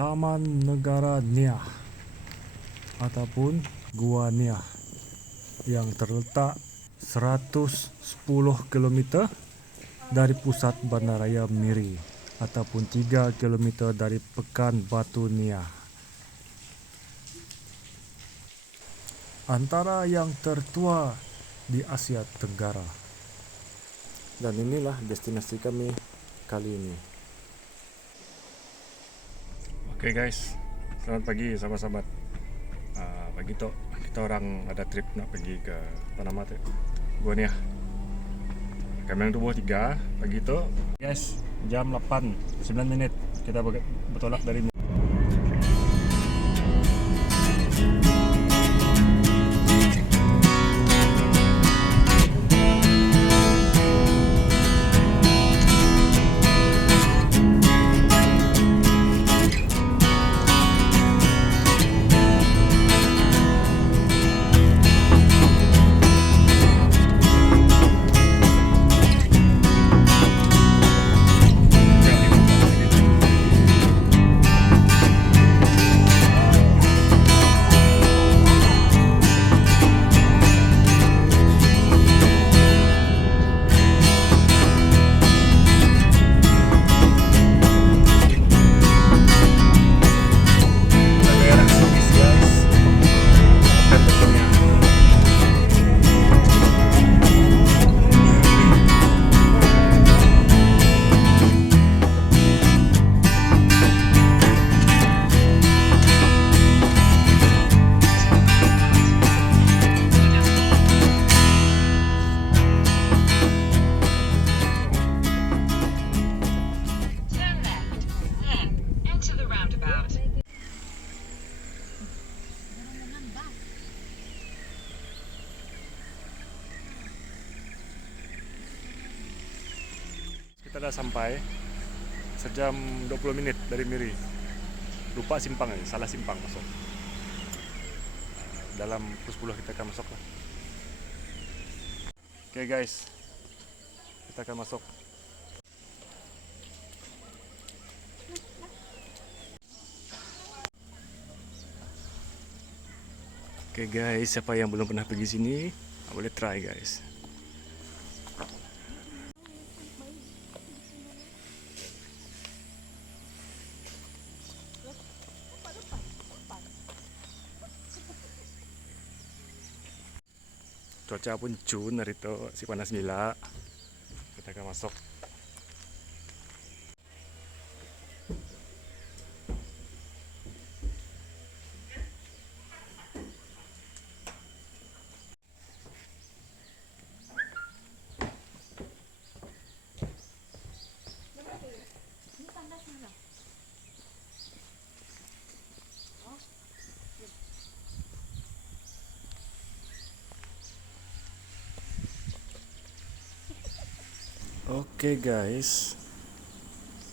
Taman Negara Niah ataupun Gua Niah yang terletak 110 km dari pusat Bandaraya Miri ataupun 3 km dari Pekan Batu Niah. Antara yang tertua di Asia Tenggara. Dan inilah destinasi kami kali ini. Oke guys, selamat pagi sahabat-sahabat. Pagi tu kita orang ada trip nak pergi ke apa nama tu? Gua Niah. Kami yang tubuh 3 pagi tu. Guys, jam 8:09 kita bertolak dari kita dah sampai sejam 20 menit dari Miri. Lupa simpang aja, salah simpang masuk. Dalam pukul 10 kita akan masuk lah. Oke guys, kita akan masuk. Oke guys, siapa yang belum pernah pergi sini, boleh try guys. Cuaca pun cun hari itu, si panas gila. Kita akan masuk. Oke guys,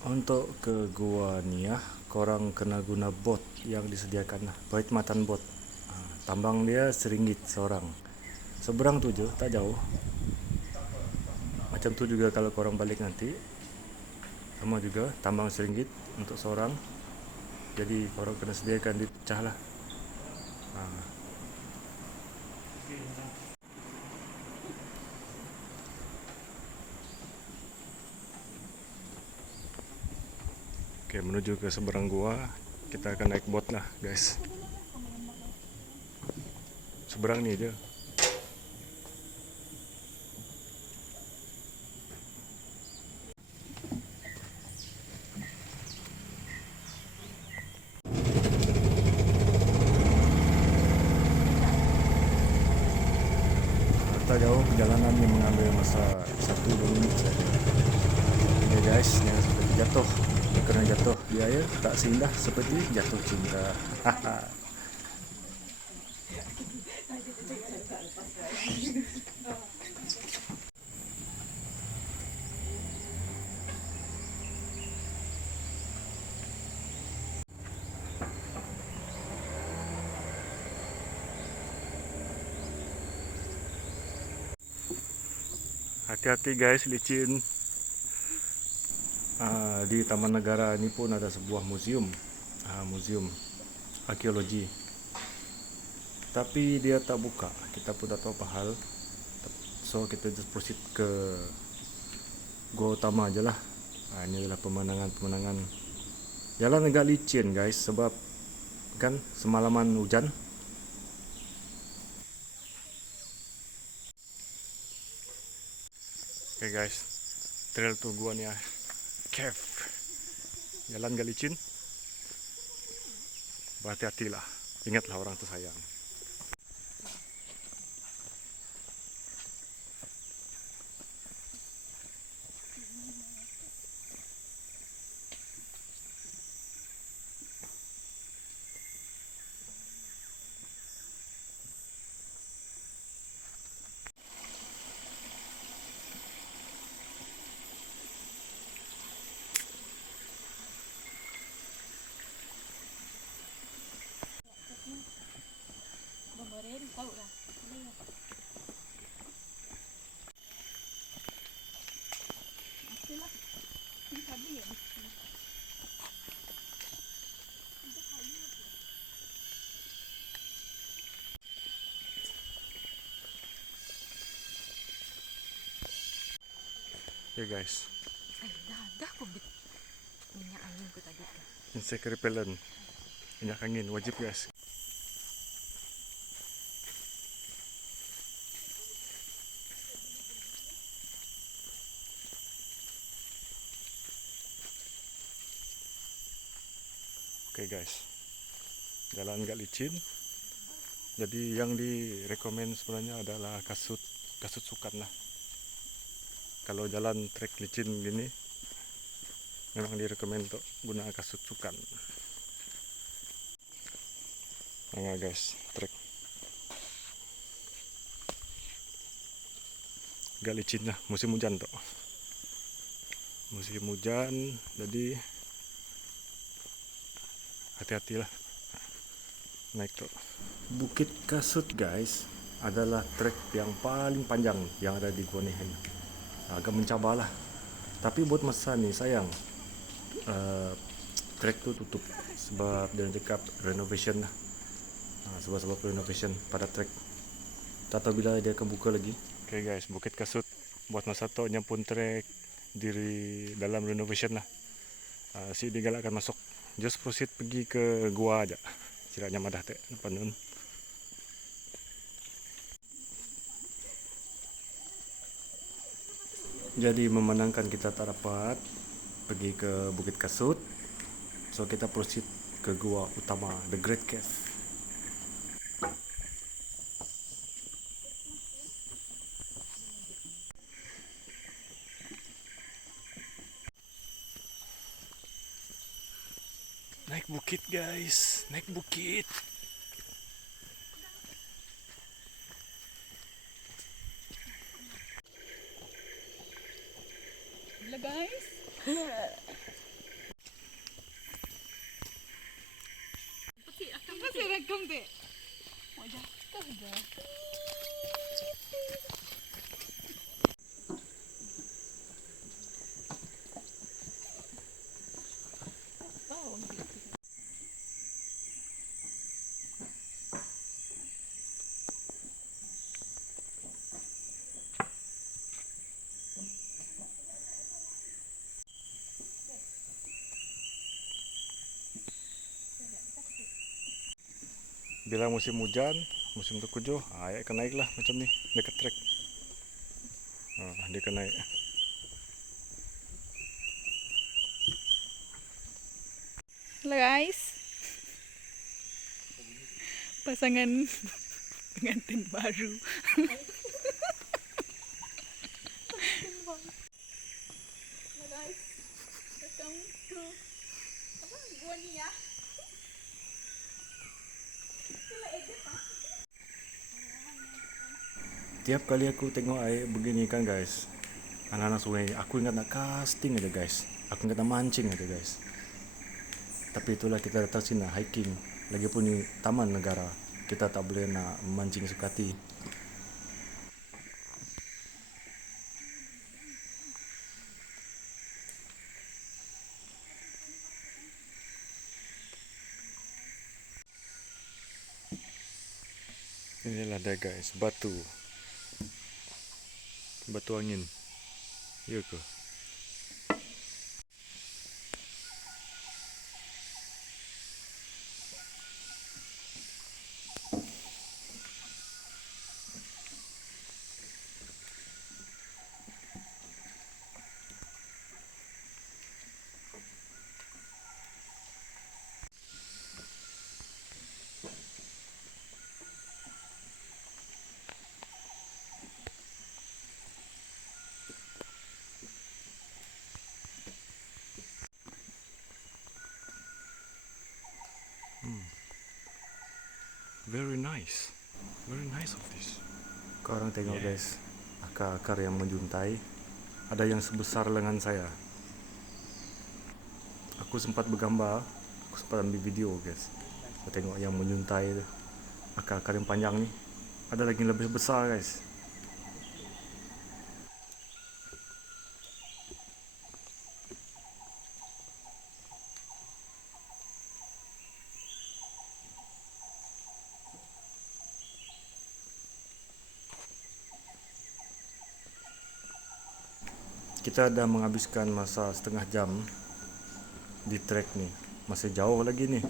untuk ke Gua Niah, korang kena guna bot yang disediakan lah, perkhidmatan bot. Tambang dia RM1 seorang. Seberang tu je, tak jauh. Macam tu juga kalau korang balik nanti, sama juga tambang RM1 untuk seorang. Jadi korang kena sediakan dipecah lah. Oke, menuju ke seberang gua, kita akan naik bot lah guys. Seberang ni aja. Tak jauh, perjalanan ini mengambil masa 1-2 menit saja. Oke guys, jangan seperti jatuh. Kerana jatuh di air tak seindah seperti jatuh cinta. Hati-hati guys, licin. Di Taman Negara ini pun ada sebuah museum museum arkeologi, tapi dia tak buka. Kita pun tak tahu apa hal, so kita just proceed ke gua utama aja lah. Ini adalah pemandangan jalan agak licin guys, sebab kan semalaman hujan. Oke guys, trail to gua nih cave, jalan gak licin, berhati-hatilah, ingatlah orang tersayang. Oke guys, Dah aku minyak angin ku tadi kan. insect repellent, minyak angin wajib guys. Oke guys, jalan gak licin, jadi yang direkomend sebenarnya adalah kasut sukan lah. Kalau jalan trek licin gini memang direkomend untuk gunakan kasut sukan. Nah guys, trek gak licin lah, musim hujan tuh, musim hujan, jadi hati-hatilah naik tuh. Bukit Kasut guys adalah trek yang paling panjang yang ada di Gua Nehen. Agak mencabar lah, tapi buat masa nih sayang, trek tuh tutup sebab dia cakap renovation lah. Sebab renovation pada trek, tak tahu bila dia akan buka lagi. Oke guys, Bukit Kasut buat masa tu nyampun trek diri dalam renovation lah. Si digalakkan masuk, just proceed pergi ke gua aja, silanya madah teh depan nun. Jadi memandangkan kita tak dapat pergi ke Bukit Kasut, so kita proceed ke gua utama, The Great Cave. Naik bukit guys, naik bukit. Gila guys. Apa sih rekam deh? Wajah kita sudah. Bila musim hujan, musim terkujuh, ya akan naik lah macam ni, dekat trek. Dia akan naik. Halo guys. Pasangan pengantin baru. Halo guys. Welcome to apa gua ni ya. Tiap kali aku tengok air begini kan guys, anak-anak sungai, aku ingat nak casting aja guys, aku ingat nak mancing aja guys. Tapi itulah kita datang sini hiking, lagipun ni taman negara, kita tak boleh nak mancing sukati. Inilah dia guys, batu angin. Iya ke? Very nice of this. Kau orang tengok guys, akar-akar yang menjuntai. Ada yang sebesar lengan saya. Aku sempat bergambar, aku sempat ambil video guys. Kau tengok yang menjuntai tu, akar-akar yang panjang ni. Ada lagi yang lebih besar guys. Kita dah menghabiskan masa setengah jam di trek ni. Masih jauh lagi ni.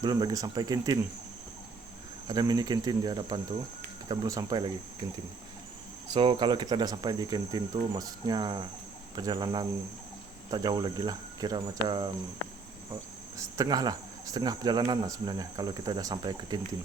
Belum lagi sampai kantin. Ada mini kantin di hadapan tu. Kita belum sampai lagi kantin. So kalau kita dah sampai di kantin tu, maksudnya perjalanan tak jauh lagi lah. Kira macam setengah perjalanan lah sebenarnya kalau kita dah sampai ke kantin.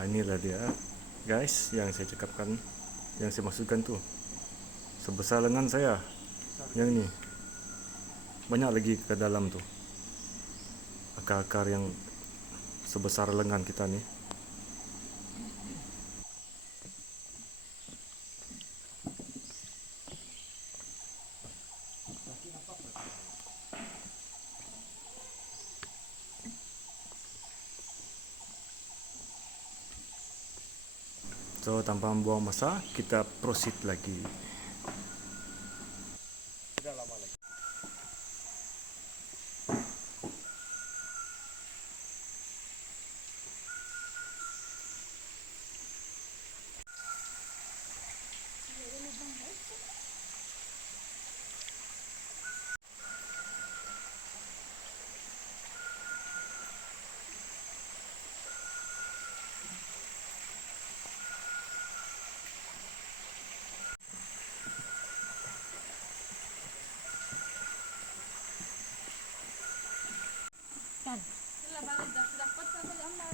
Inilah dia guys yang saya cakapkan, yang saya maksudkan tu. Sebesar lengan saya. Yang ni banyak lagi ke dalam tu. Akar-akar yang sebesar lengan kita ni. So tanpa membuang masa, kita proceed lagi. Tidak lama lagi. Yalla balik dah dapat sampai gambar.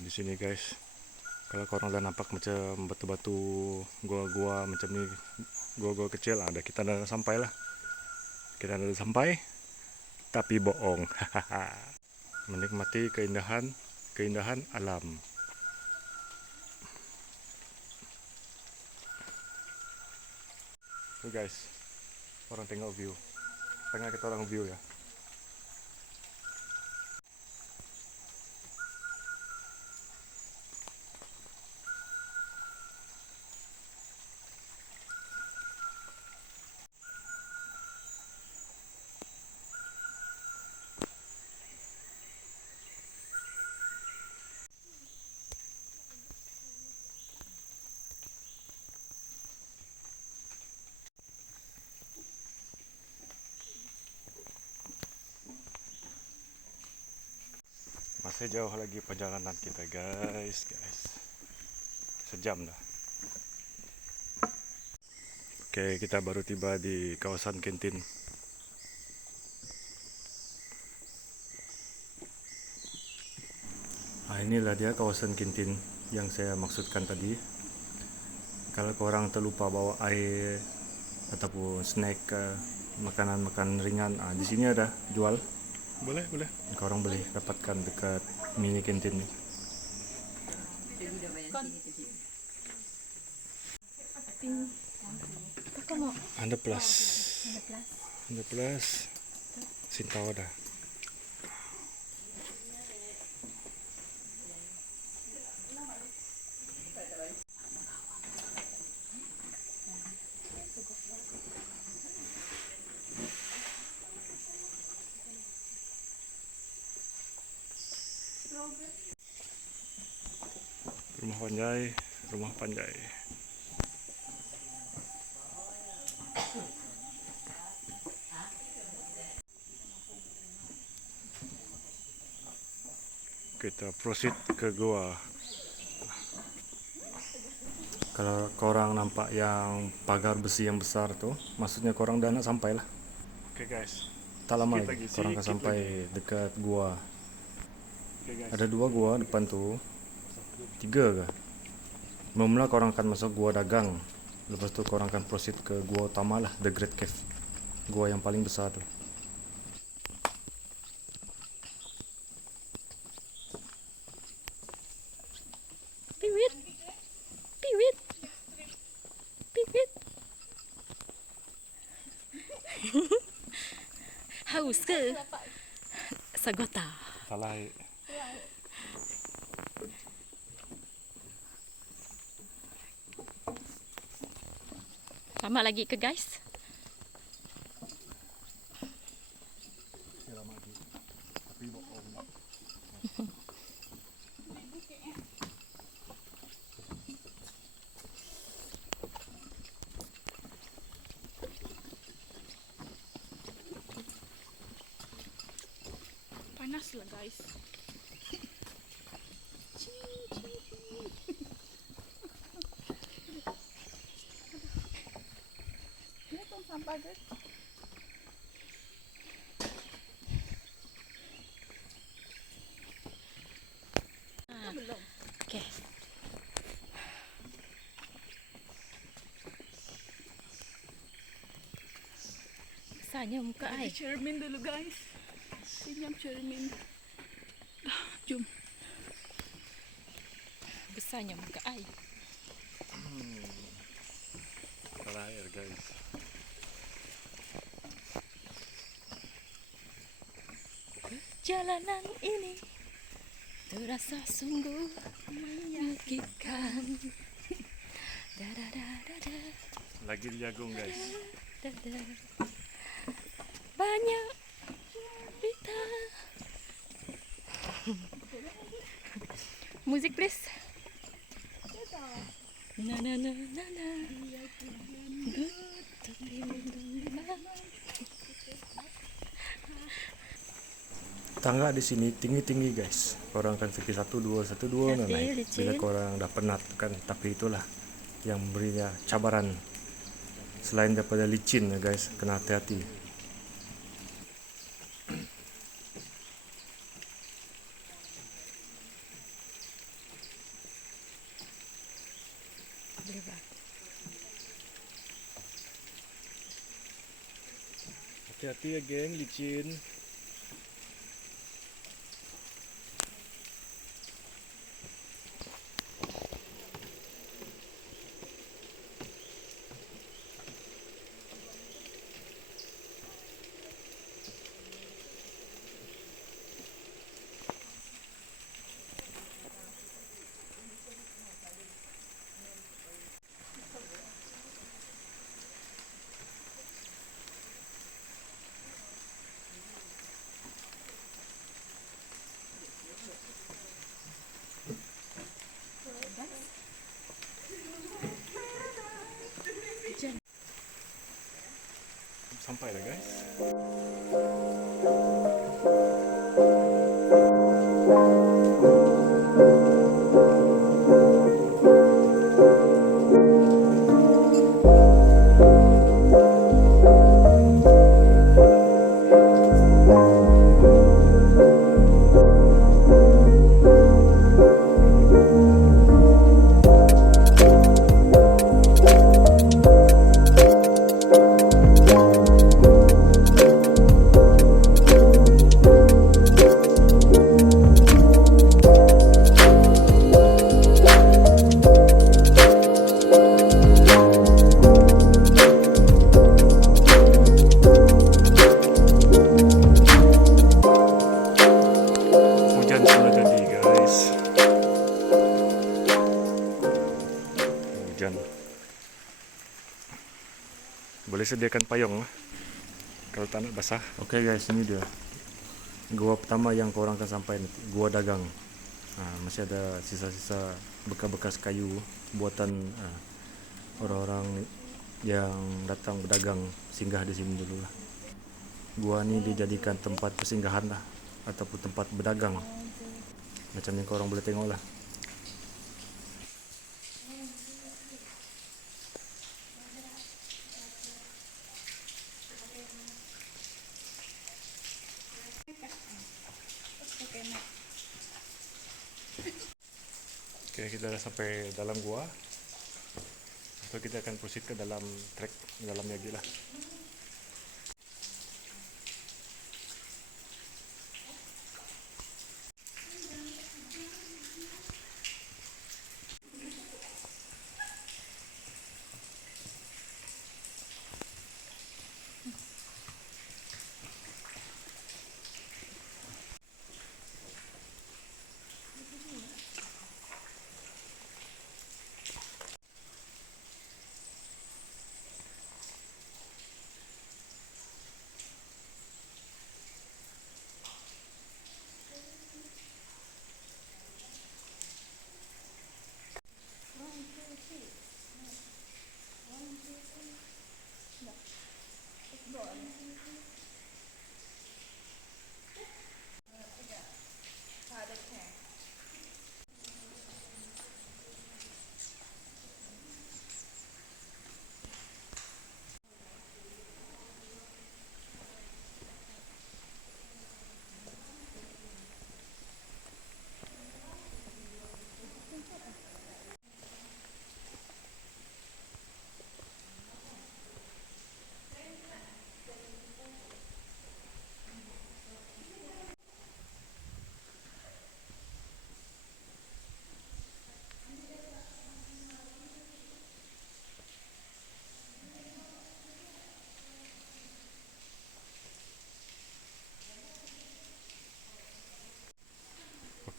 Di sini guys, kalau korang dah nampak macam batu-batu, gua-gua macam ni, gua-gua kecil, ada kita dah sampai lah. Kita dah sampai, tapi bohong. Menikmati keindahan alam. Tuh guys, orang tengok view. Tengah kita orang view ya. Masih jauh lagi perjalanan kita guys. Sejam dah. Oke, kita baru tiba di kawasan Kentin. Nah, inilah dia kawasan Kentin yang saya maksudkan tadi. Kalau korang terlupa bawa air ataupun snack, makanan-makanan ringan, di sini ada jual. Boleh. Korang boleh dapatkan dekat mini Kentin ni. Anda plus. Sintau dah. Rumah Panjai. Kita proceed ke gua. Kalau korang nampak yang pagar besi yang besar tuh, maksudnya korang dah nak sampai lah. Oke guys, tak lama lagi korang akan sampai dekat gua. Ada 2 gua depan tu, 3 kah? Mula korang akan masuk gua dagang. Lepas tu korang akan proceed ke gua utama lah, The Great Cave. Gua yang paling besar tu. Piwit. Haus ke? Sagota. Salah. Lama lagi ke guys? Panas lah guys. Ini tong sampah guys. Belum. Oke. Besarnya muka ai. Cermin dulu guys. Senyum cermin. Jom. Besarnya muka ai. Salah air guys. Jalanan ini terasa sungguh menyakitkan. Lagi di jagung guys. Banyak cerita. Musik please. Na na na na na. Tangga di sini tinggi-tinggi guys. Korang akan pergi 1, 2 nah naik. Bila korang dah penat kan. Tapi itulah yang berinya cabaran. Selain daripada licin ya guys, kena hati-hati. Hati-hati ya geng, licin. Sampai dah guys. hujan. Boleh sediakan payung lah kalau tak nak basah. Oke guys, ini dia gua pertama yang korang akan sampai nanti, gua dagang. Masih ada sisa-sisa bekas-bekas kayu buatan orang-orang yang datang berdagang singgah di sini dulu lah. Gua ni dijadikan tempat persinggahan lah ataupun tempat berdagang. Macam ni korang boleh tengok lah. Oke, kita dah sampai dalam gua. So kita akan proceed ke dalam trek dalamnya lagi lah.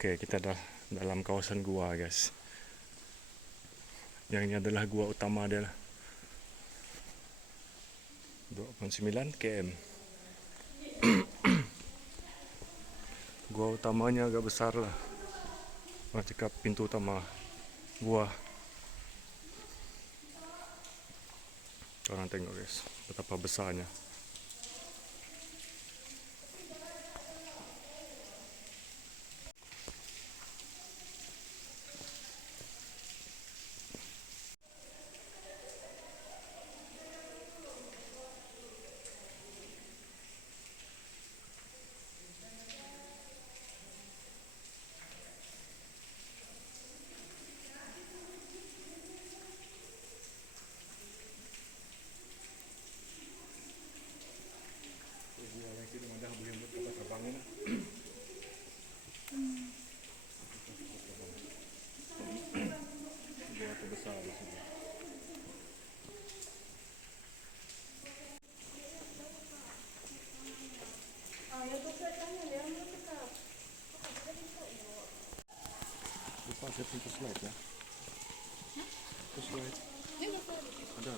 Oke, kita dah dalam kawasan gua guys. Yang ini adalah gua utama dia lah. 2.9 km. Gua utamanya agak besar lah. Orang cakap pintu utama gua. Korang tengok guys, betapa besarnya. Lupa saya pintu slide ya. Pintu slide. Ada.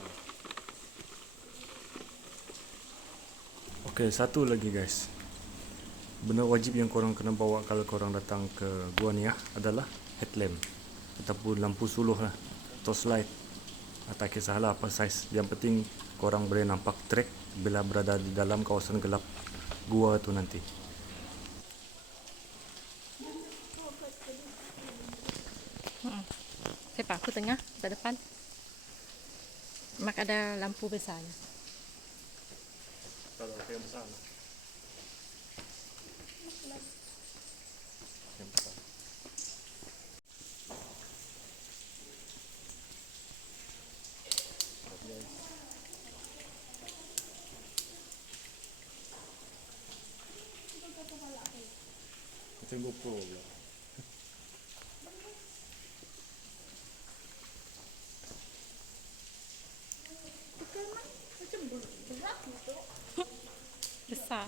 Oke, satu lagi guys. Benda wajib yang korang kena bawa kalau korang datang ke gua ni ya adalah headlamp ataupun lampu suluh lah, torchlight. Tak kisahlah apa saiz. Yang penting korang boleh nampak trek bila berada di dalam kawasan gelap gua tu nanti. Siapa? Aku tengah, ke depan. Mak ada lampu besarnya. Kalau yang besar. Yang besar. Macam GoPro pula. Besar.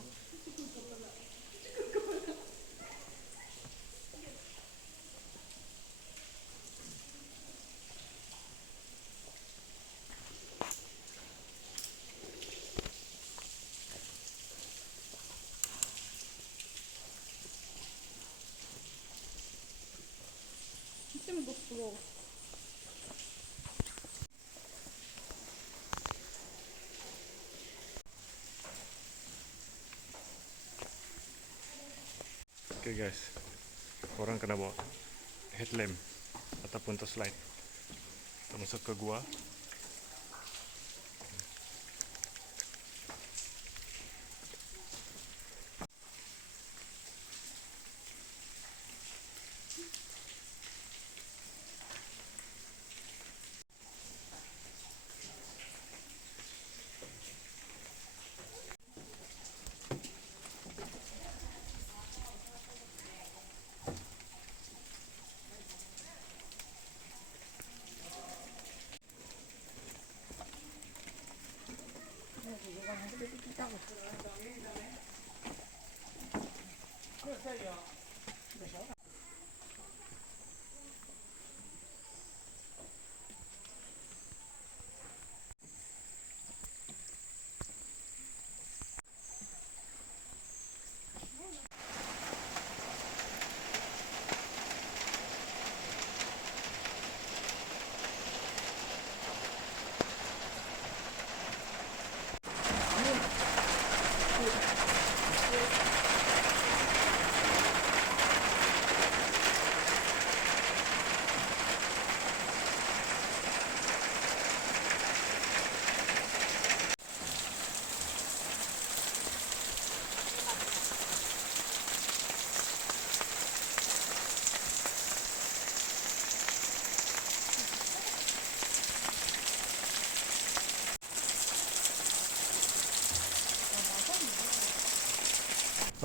Wow. Oke guys, orang kena bawa headlamp ataupun torchlight. Kita masuk ke gua.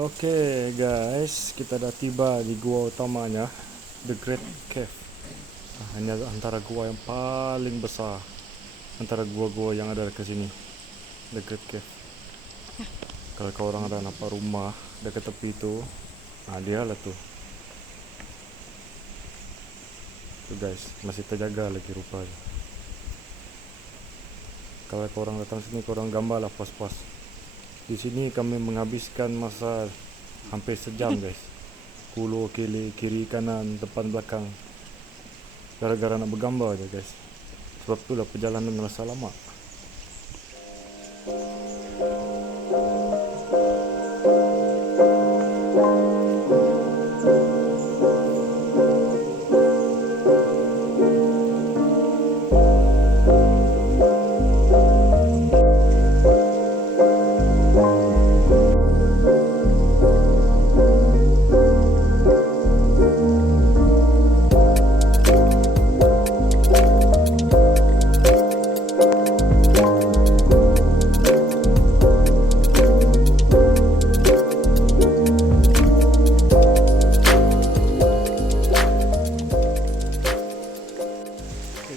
Oke guys, kita udah tiba di gua utamanya, The Great Cave. Nah, ini antara gua yang paling besar antara gua-gua yang ada ke sini, The Great Cave. Kalau kau orang ada nampak rumah dekat tepi itu, nah dia lah tuh. Tuh guys, masih terjaga lagi rupanya. Kalau kau orang datang sini, kau orang gambar lah puas-puas. Di sini kami menghabiskan masa hampir sejam guys. Kulo kiri kanan depan belakang. Gara-gara nak bergambar aja guys. Sebab itulah perjalanan merasa lama.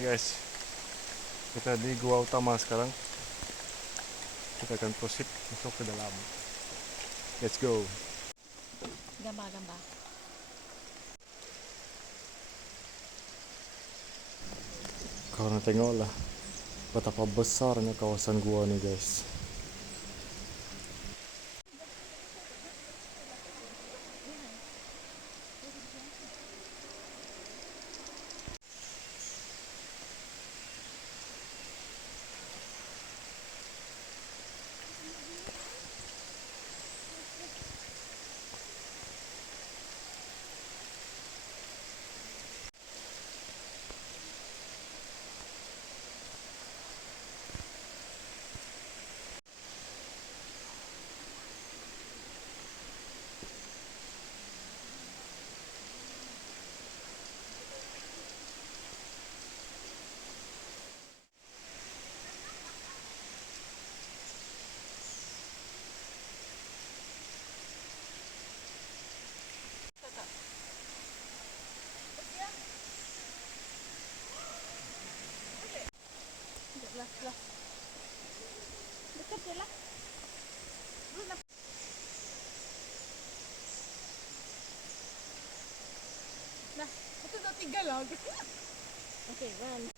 Guys, kita di gua utama sekarang. Kita akan proceed masuk ke dalam. Let's go. Gambar. Kau nak tengoklah betapa besarnya kawasan gua ni guys. Lah. Dekat je lah. Nah, itu dah 3 lah. Okay, one.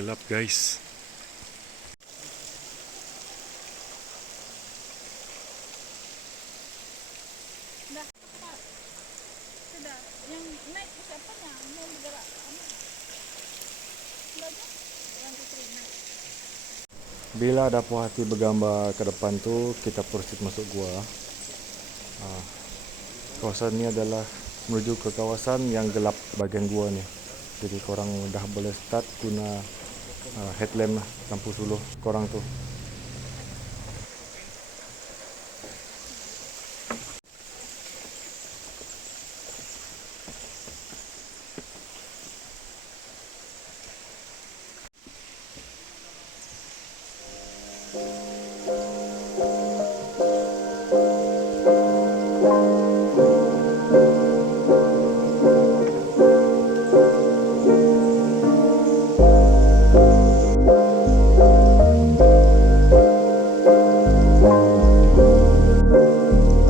gelap guys. Dah. Sudah. Yang naik siapanya? Mau bergerak. Sudah aja. Yang naik. Bila ada puas hati bergambar ke depan tuh, kita proceed masuk gua. Kawasan ini adalah menuju ke kawasan yang gelap bagian gua nih. Jadi korang dah boleh start guna headlamp lah, lampu suluh korang tuh.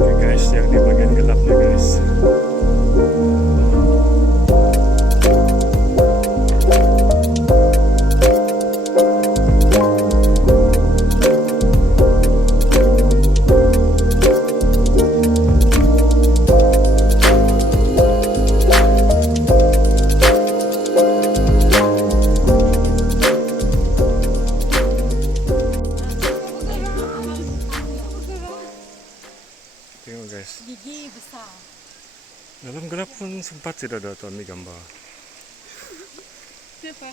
Oke guys, yang di bagian gelapnya guys. Tengok guys, Gigi besar. dalam gelap pun sempat tidak ada tuan ambil gambar. Siapa?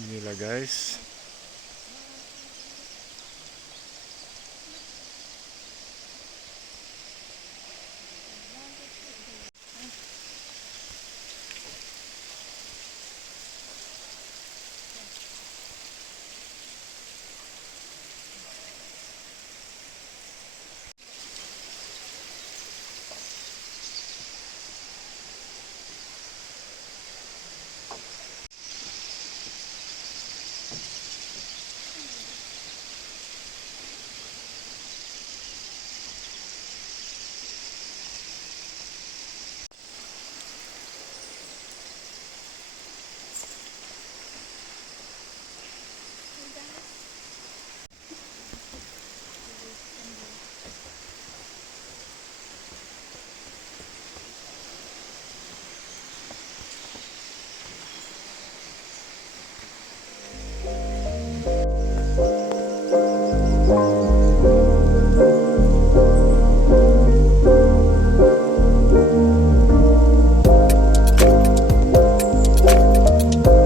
Inilah guys.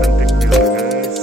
Cantik view guys.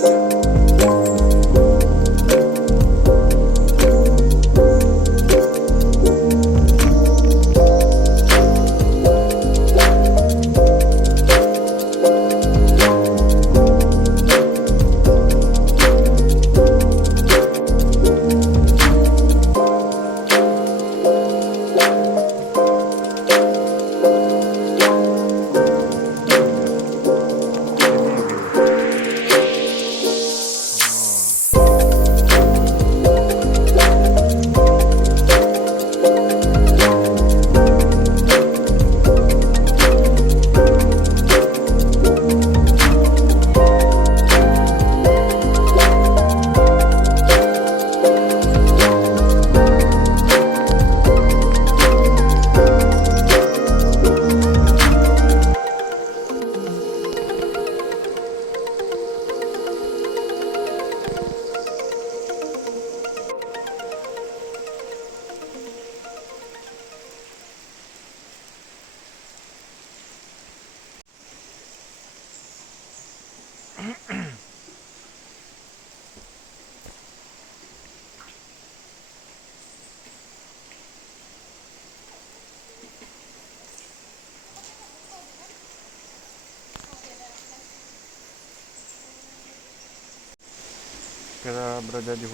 Kita berada di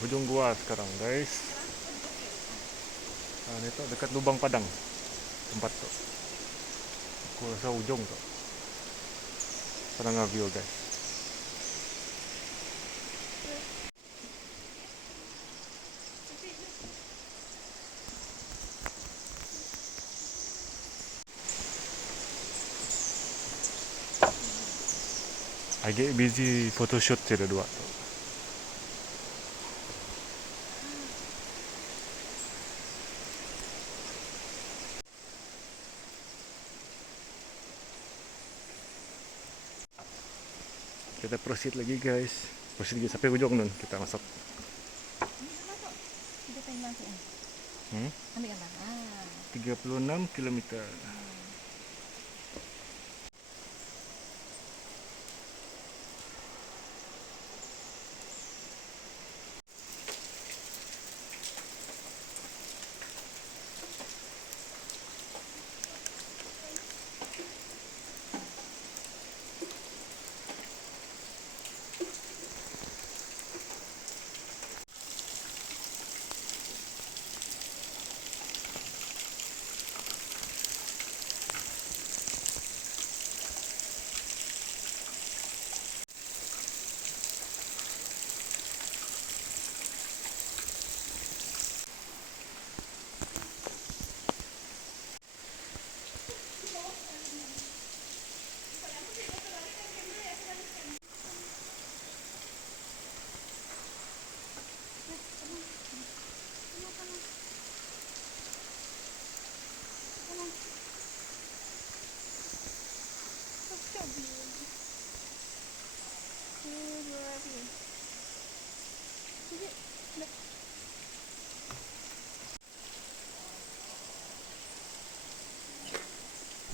hujung gua sekarang guys. Ini tuh dekat lubang padang tempat tuh. Aku rasa ujung tuh. Padang view guys. I get busy photoshoot sila dua. Kita proceed lagi guys. Proceed lagi sampai ujung nun kita masuk. Kita tengah sih. Hmm? Ambil gambar. 36 kilometer.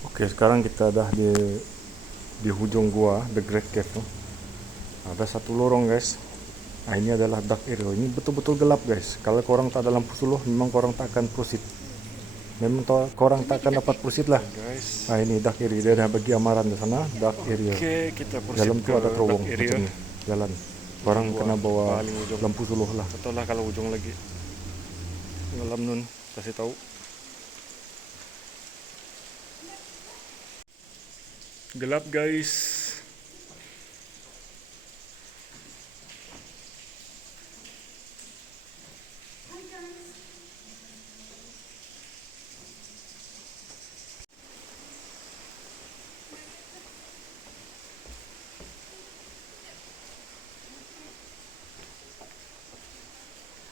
Oke, sekarang kita dah di hujung gua, The Great Cave tuh. Ada satu lorong guys. Nah, ini adalah dark area. Ini betul-betul gelap guys. Kalau korang tak ada lampu suluh, memang korang tak akan proceed. Memang korang tak akan dapat proceed lah. Guys. Ah, Nah, ini dark area. Dia dah bagi amaran di sana, dark area. Oke, kita proceed Dalam tu ada terowong dark area. macam ni. Jalan. Korang Gua kena bawa paling ujung. lampu suluh lah. Betul lah kalau ujung lagi. Ngelam nun, kasih tahu. Gelap guys.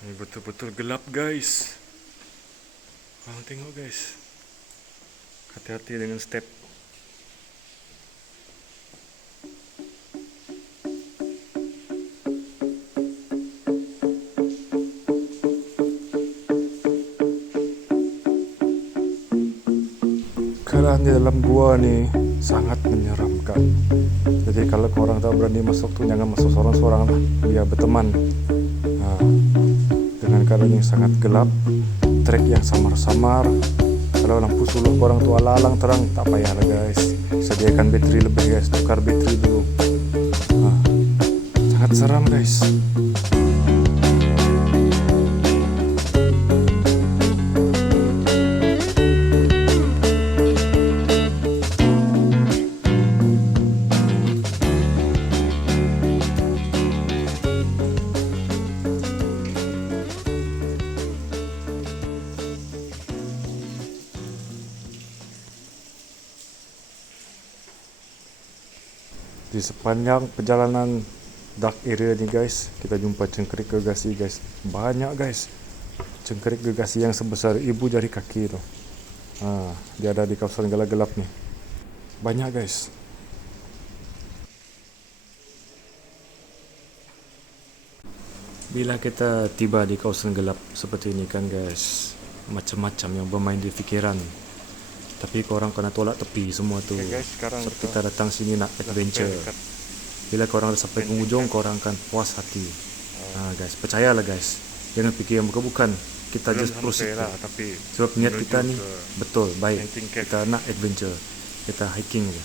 Ini betul-betul gelap guys. Korang tengok guys. Hati-hati dengan step. Keadaan di dalam gua nih sangat menyeramkan. Jadi kalau korang tak berani masuk tuh jangan masuk seorang-seorang lah. Biar berteman. Nah, dengan keadaan yang sangat gelap, trek yang samar-samar. Kalau lampu suluh korang tuh ala-alang terang, tak payah lah guys. Sediakan bateri lebih guys, tukar bateri dulu. Nah, sangat seram guys. Di sepanjang perjalanan dark area ni guys, kita jumpa cengkerik gergasi guys. Banyak guys. Cengkerik gergasi yang sebesar ibu jari kaki tu. Dia ada di kawasan gelap-gelap ni. Banyak guys. Bila kita tiba di kawasan gelap seperti ini kan guys, macam-macam yang bermain di fikiran. Tapi korang kena tolak tepi semua tu. Oke, guys, sekarang kita datang sini nak adventure. dekat. Bila korang dah sampai penghujung, korang akan puas hati. Guys, percayalah guys. Jangan fikir yang bukan-bukan. Kita Belum just proceed. sampai lah, tapi Sebab niat menuju kita ni ke betul, baik. Painting Cave. Kita nak adventure. Kita hiking je.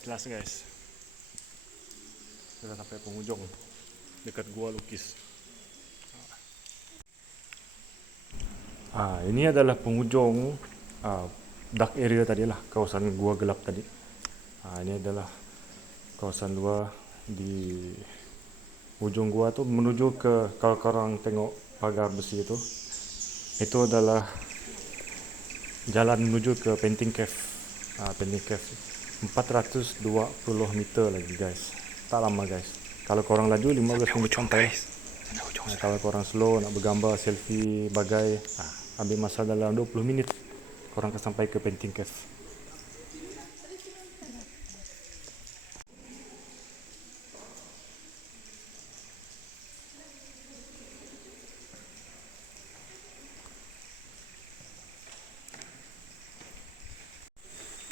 at last guys. Sudah sampai penghujung dekat gua lukis. Ini adalah penghujung dark area tadi lah, kawasan gua gelap tadi. Ini adalah kawasan luar di ujung gua tuh menuju ke, kalau korang tengok pagar besi itu adalah jalan menuju ke Painting Cave. Painting Cave 420 meter lagi guys, tak lama guys. Kalau korang laju 15 minit sampai. Kalau korang slow nak bergambar selfie bagai, ambil masa dalam 20 minit korang akan sampai ke Painting Cave.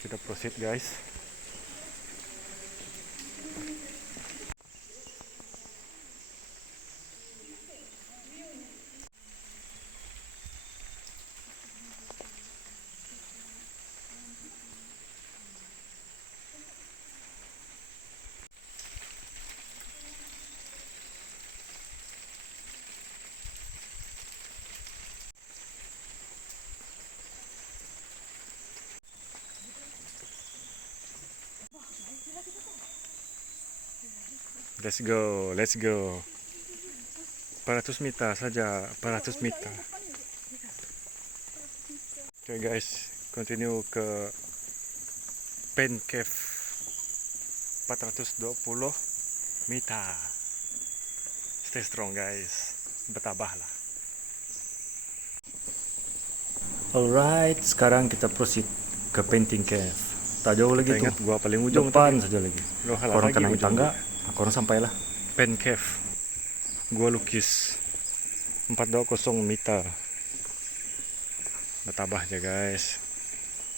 Kita proceed guys. Let's go, let's go. 400 meter saja, 400 meter. Okay guys, continue ke Paint Cave 420 meter. Stay strong guys, bertabahlah. Alright, sekarang kita proceed ke Painting Cave. Tak jauh lagi tuh. Ingat gua paling ujung depan saja lagi. Korang kena naik tangga, korang sampailah. Paint Cave. Gua lukis 420 meter. Bertabah aja guys.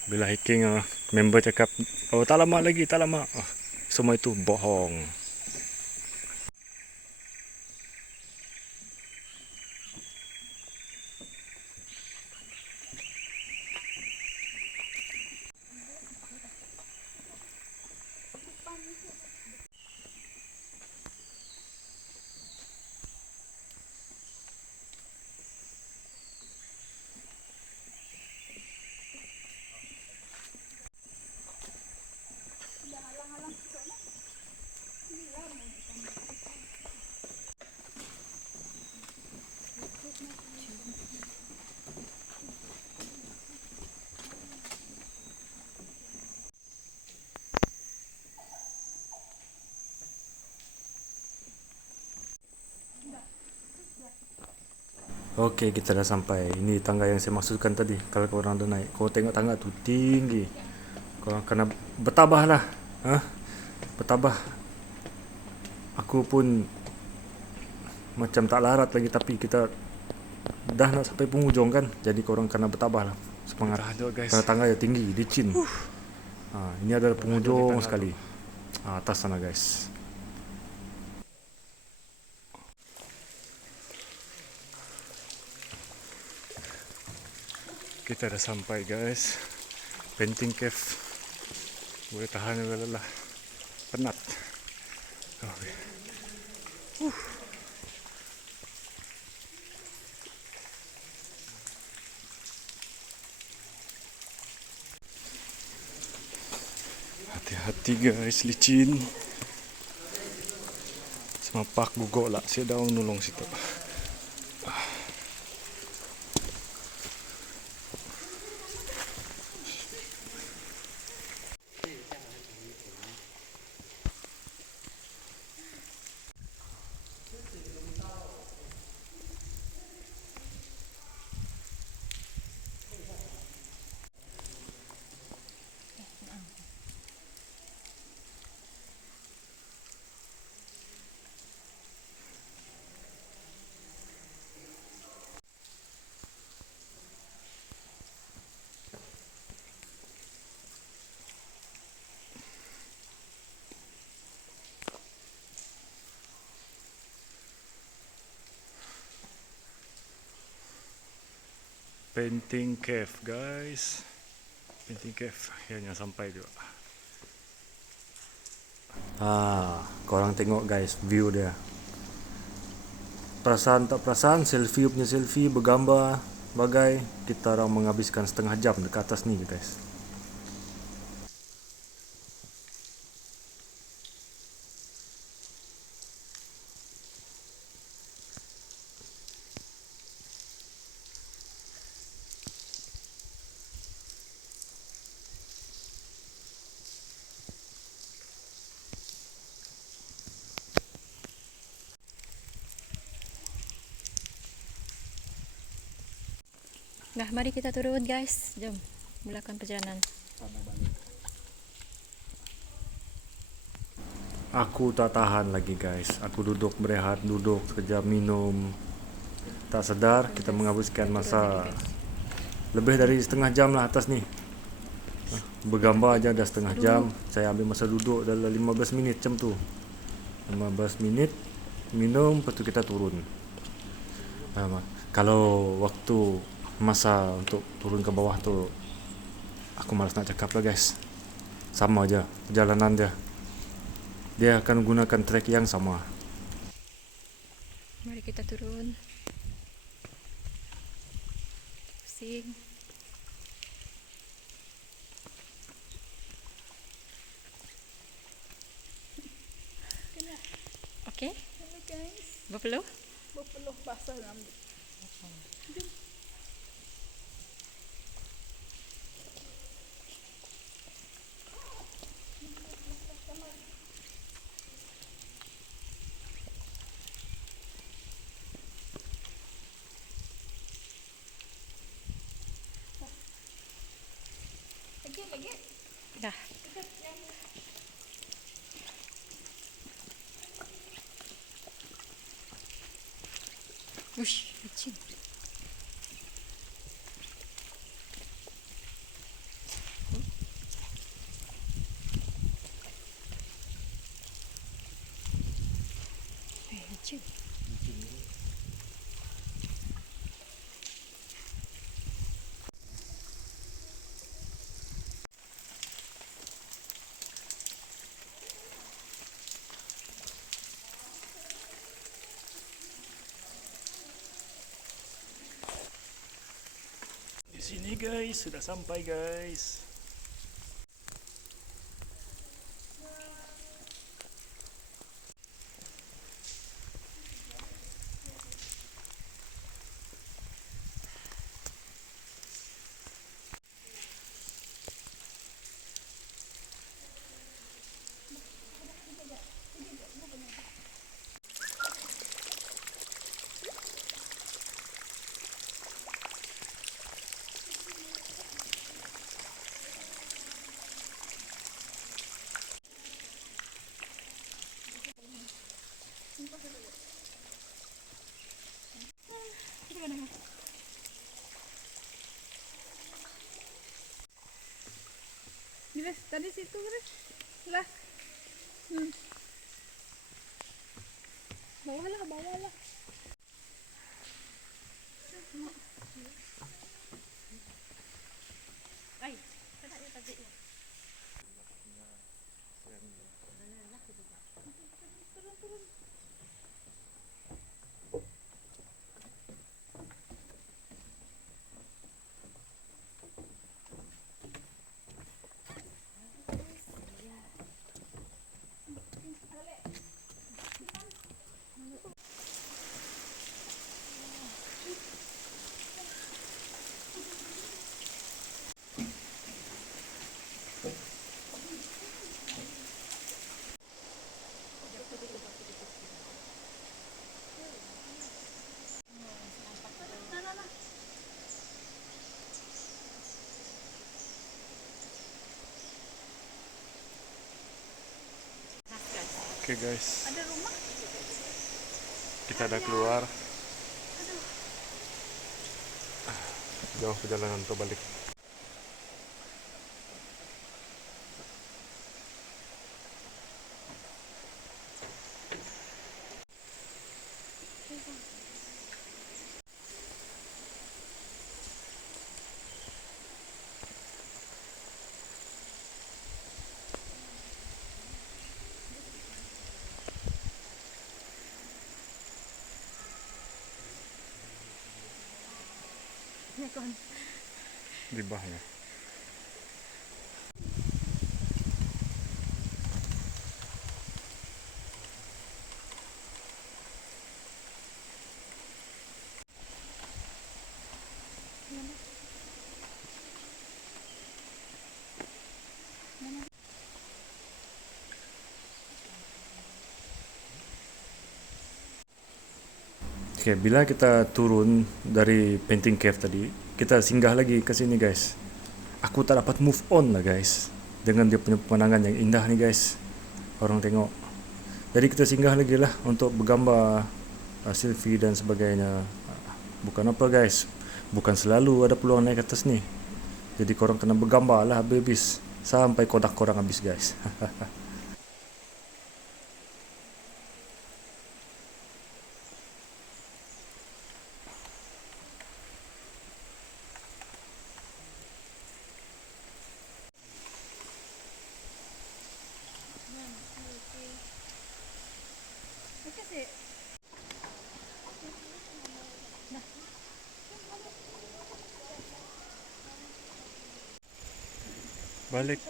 Bila hiking member cakap, oh tak lama lagi, tak lama. Semua itu bohong. Oke, kita dah sampai. Ini tangga yang saya maksudkan tadi. Kalau korang dah naik, kau tengok tangga tu tinggi. Korang kena bertabah lah. Bertabah. Aku pun macam tak larat lagi, tapi kita dah nak sampai penghujung kan. Jadi korang kena bertabah lah. Semangat. Karena tangga yang tinggi, licin. Ini adalah penghujung sekali. Atas sana guys. Kita dah sampai guys. Painting Cave. Boleh tahan lelah. Penat. Okay. Hati-hati guys, licin. Semapak gugok lah. Saya dah nolong situ. Painting Cave guys. Painting Cave akhirnya sampai juga. Korang tengok guys view dia. Perasaan tak perasaan, selfie punya selfie, bergambar bagai kita orang menghabiskan setengah jam dekat atas ni guys. Nah, mari kita turun guys. Jom, mulakan perjalanan. Aku tak tahan lagi guys. Aku duduk berehat, duduk sekejap minum. Tak sedar kita menghabiskan masa lebih dari setengah jam lah atas ni. Bergambar aja dah setengah jam. Saya ambil masa duduk dalam 15 minit macam tu. 15 minit minum, lepas tu kita turun. Kalau waktu masa untuk turun ke bawah tu aku malas nak cakap lah guys. Sama aja perjalanan dia. Dia akan gunakan trek yang sama. Mari kita turun. Pusing. Okey. Berpeluh? Berpeluh basah rambut. Lagi. Dah. Ush, licin. Licin. Di sini guys, sudah sampai guys. Gres, tadi situ Gres. Lah. Bawah lah. Ay, kena ya tadi. Turun. Oke guys, Ada rumah. kita dah keluar. Jauh perjalanan untuk balik. Di bawahnya. Oke, bila kita turun dari Painting Cave tadi, kita singgah lagi ke sini guys. Aku tak dapat move on lah guys, dengan dia punya pemandangan yang indah nih guys. Orang tengok. Jadi kita singgah lagi lah untuk bergambar, selfie dan sebagainya. Bukan apa guys, bukan selalu ada peluang naik ke atas ni. Jadi korang kena bergambar lah habis-habis, sampai kodak korang habis guys. Kasi, Balik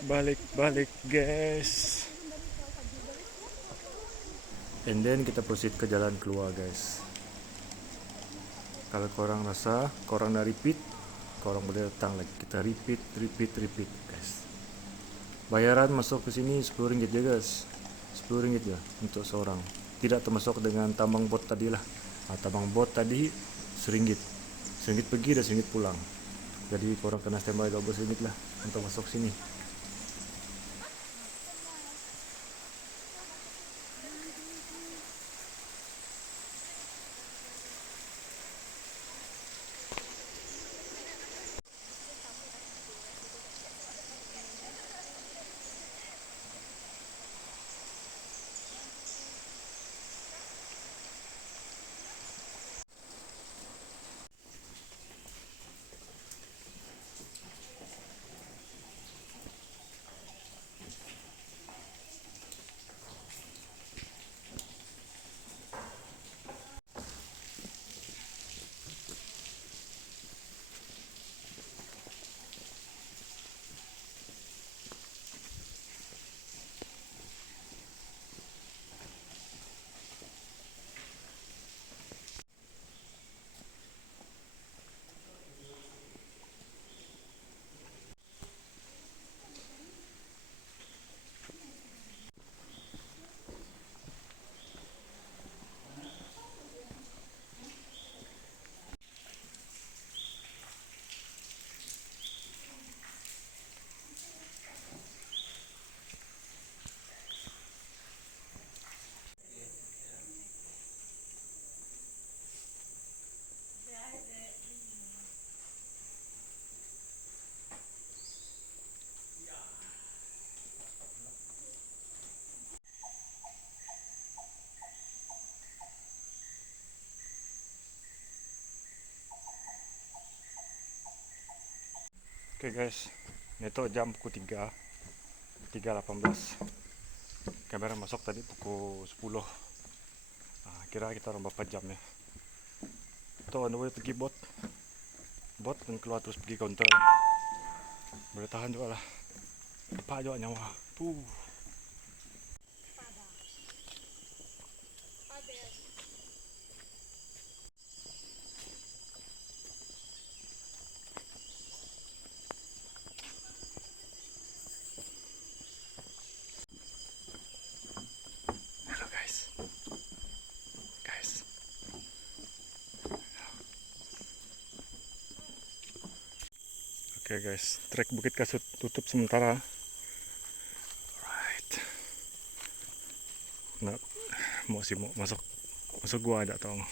guys. And then kita proceed ke jalan keluar guys. Kalau korang rasa korang dah repeat, korang boleh datang lagi. Kita repeat guys. Bayaran masuk ke sini RM10 je guys. RM10 je untuk seorang. Tidak termasuk dengan tambang bot tadi lah. Tambang bot tadi RM1. RM1 pergi dan RM1 pulang. Jadi korang kena standby RM12 lah untuk masuk sini. Oke guys, itu jam pukul 3.18. Kamera masuk tadi pukul 10. Kira kita orang berapa jam ya. Itu on the way pergi bot dan keluar terus pergi counter. Boleh tahan juga lah. Apa juga nyawa. Halo guys. Oke guys, trek Bukit Kasut tutup sementara. Alright. Nah, mau masuk gua ada tong.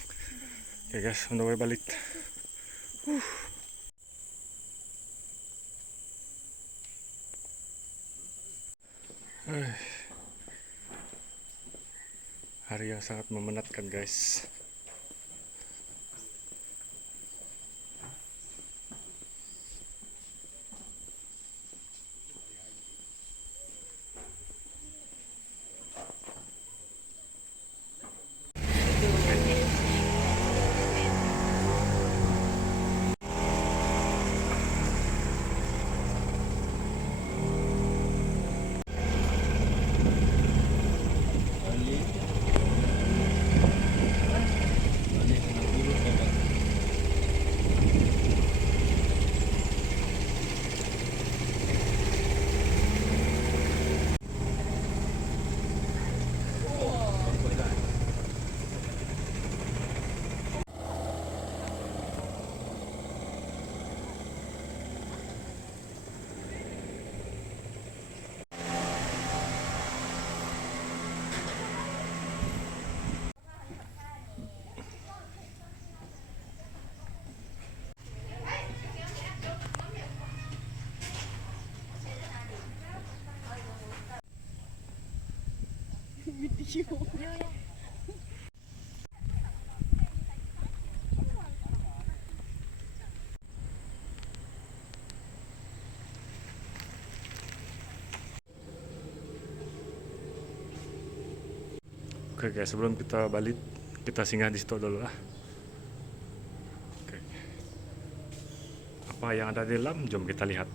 Oke guys, on the way balik. Hari yang sangat memenatkan guys. Oke guys, sebelum kita balik, kita singgah di situ dulu lah. Oke. Apa yang ada di dalam? Jom kita lihat.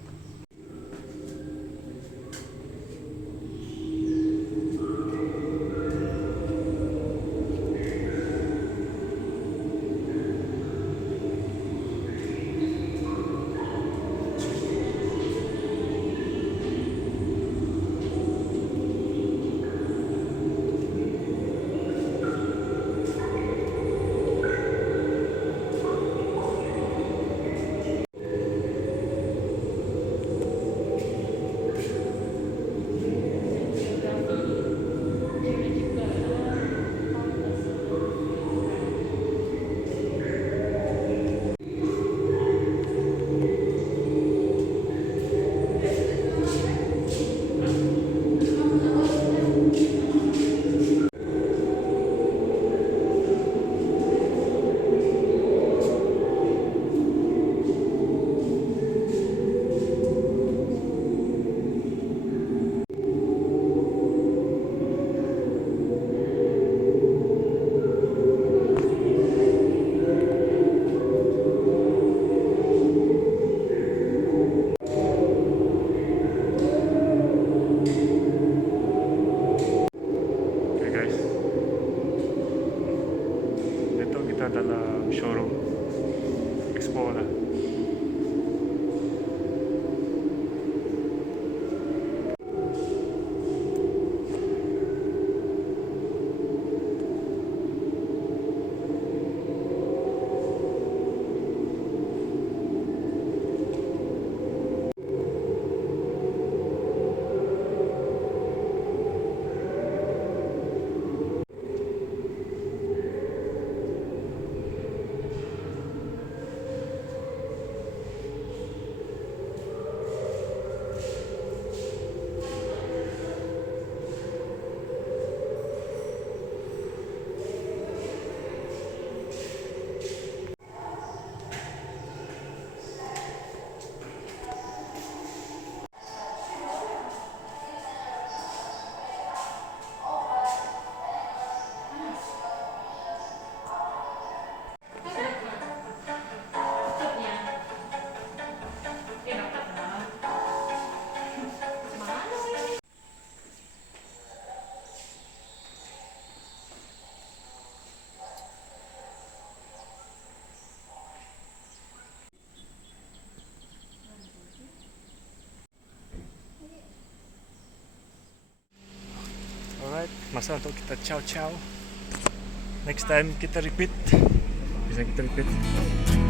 Oke guys, itu kita dalam showroom Expo lah. Alright, masa untuk kita ciao ciao. Next time kita repeat. Bisa kita repeat.